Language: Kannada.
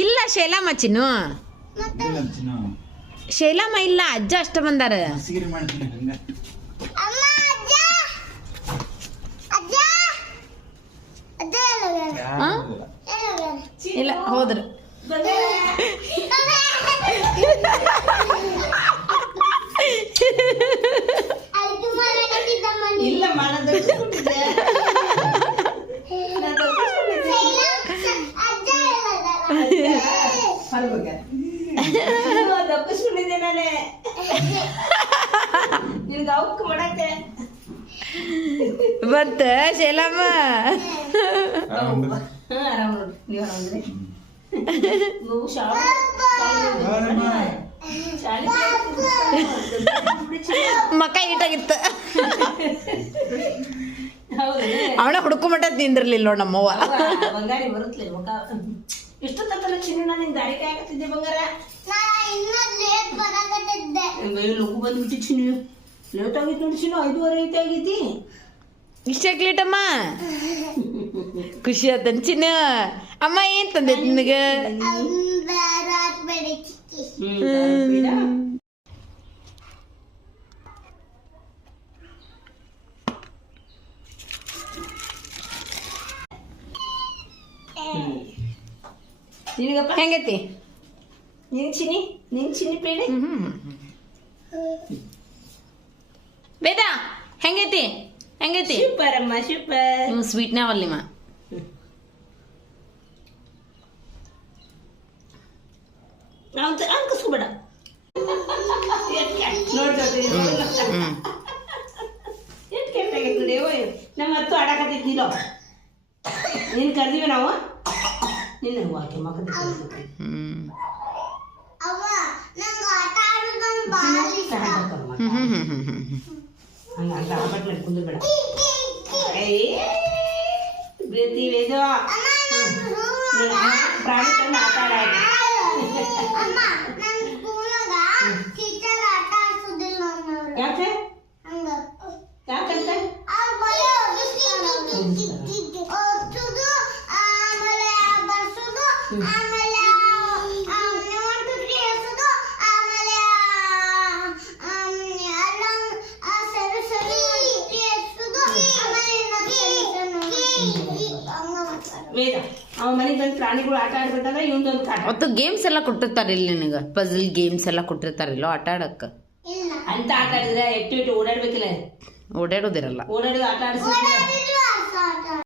ಇಲ್ಲ ಶೈಲಮ್ಮ ಚಿನ್ನು ಶೈಲಮ್ಮ ಇಲ್ಲ ಅಜ್ಜ ಅಷ್ಟ ಬಂದಾರ ಇಲ್ಲ ಹೋದ್ರು ಇಲ್ಲ ದಪ್ಪಿಸ್ಕೊಂಡಿದ್ದೆ ನಾನೇ ನಿನ್ಗೆ ಅವಕ್ಕೆ ಮಾಡತ್ತೆ ಬತ್ತ ಶೈಲಮ್ಮ ಆರಾಮ್ ನೋಡಿ ನೀವು ಆರಾಮ್ರಿ ನೀವು ಶಾಲೆ ಮಕ್ಕ ಈಟಾಗಿತ್ತು ಹೌದು ಅವಳ ಹುಡ್ಕೊಂಬಿಟ್ಟ ನಿಂದಿರ್ಲಿಲ್ಲ ನೋಡ್ ನಮ್ಮವ್ವ ಬಂಗಾರಿ ಬರುತ್ತಲೇ ಮಕ್ಕ ಇಷ್ಟು ತಪ್ಪಲ್ಲ ಚಿನ್ನ ನಿನ್ ದಾರಿಕೆ ಆಗತ್ತಿದ್ದೆ ಬಂಗಾರ ಲಗು ಬಂದ್ಬಿಟ್ಟು ಚಿನ್ನು ಲೇಟ್ ಆಗಿತ್ತು ನೋಡಿ ಚಿನ್ನು 5:30 ಐತೆ ಆಗೈತಿ ಇಷ್ಟಾಕ್ ಲೇಟಮ್ಮ ಖುಷಿ ಆತನ್ ಚಿನ್ನ ಅಮ್ಮ ಏನ್ ತಂದೈತಿ ನಿನಗ ನಿನಗಪ್ಪ ಹೆಂಗೈತಿ ನಿನ್ ಚಿನ್ನಿ ಪೇಡೆ ಬೇದ ಹೆಂಗೈತಿ ಹೆಂಗೈತಿ ಸೂಪರ್ ಅಮ್ಮ ಸೂಪರ್ ಸ್ವೀಟ್ನಾವಲ್ಲಿಮ್ಮ ನಾವು ಅನ್ಕಸ್ಕೋಬೇಡ ನೋಡ್ರಿ ಎಷ್ಟು ಕೆಟ್ಟಾಗೈತೆ ನೋಡಿ ನಮ್ಮ ಹತ್ತು ಆಡಕತ್ತಿದ್ದಿಲ್ಲ ನೀನು ಕರ್ದೀವಿ ನಾವು ನಿನ್ನ ವಾಕ್ಯ ಮಕ್ಕದ ಹಂಗ ಆಬಟ್ ಮಾಡಿ ಕುಂದ್ರಬೇಡ ಬೀಳ್ತೀವಿ ಇದು ಪ್ರಾಣಿ ತಂದು ಆಟ ಆಡ ಯಾಕೆ ಯಾಕಂತ ವೇದ ಅವ ಮನೆಗೆ ಬಂದು ಪ್ರಾಣಿಗಳು ಆಟ ಆಡ್ಬೇಕಂದ್ರೆ ಇವೊಂದೊಂದು ಕಾಟ ಅವತ್ತು ಗೇಮ್ಸ್ ಎಲ್ಲ ಕೊಟ್ಟಿರ್ತಾರ ಇಲ್ಲಿ ನಿನಗ ಪಜಲ್ ಗೇಮ್ಸ್ ಎಲ್ಲ ಕೊಟ್ಟಿರ್ತಾರಿಲ್ಲೋ ಆಟ ಆಡಕ್ಕ ಅಂತ ಆಟ ಆಡಿದ್ರೆ ಆಕ್ಟಿವಿಟಿ ಓಡಾಡ್ಬೇಕಿಲ್ಲ ಓಡಾಡೋದಿರಲ್ಲ ಓಡಾಡೋದು ಆಟ ಆಡಿಸಿ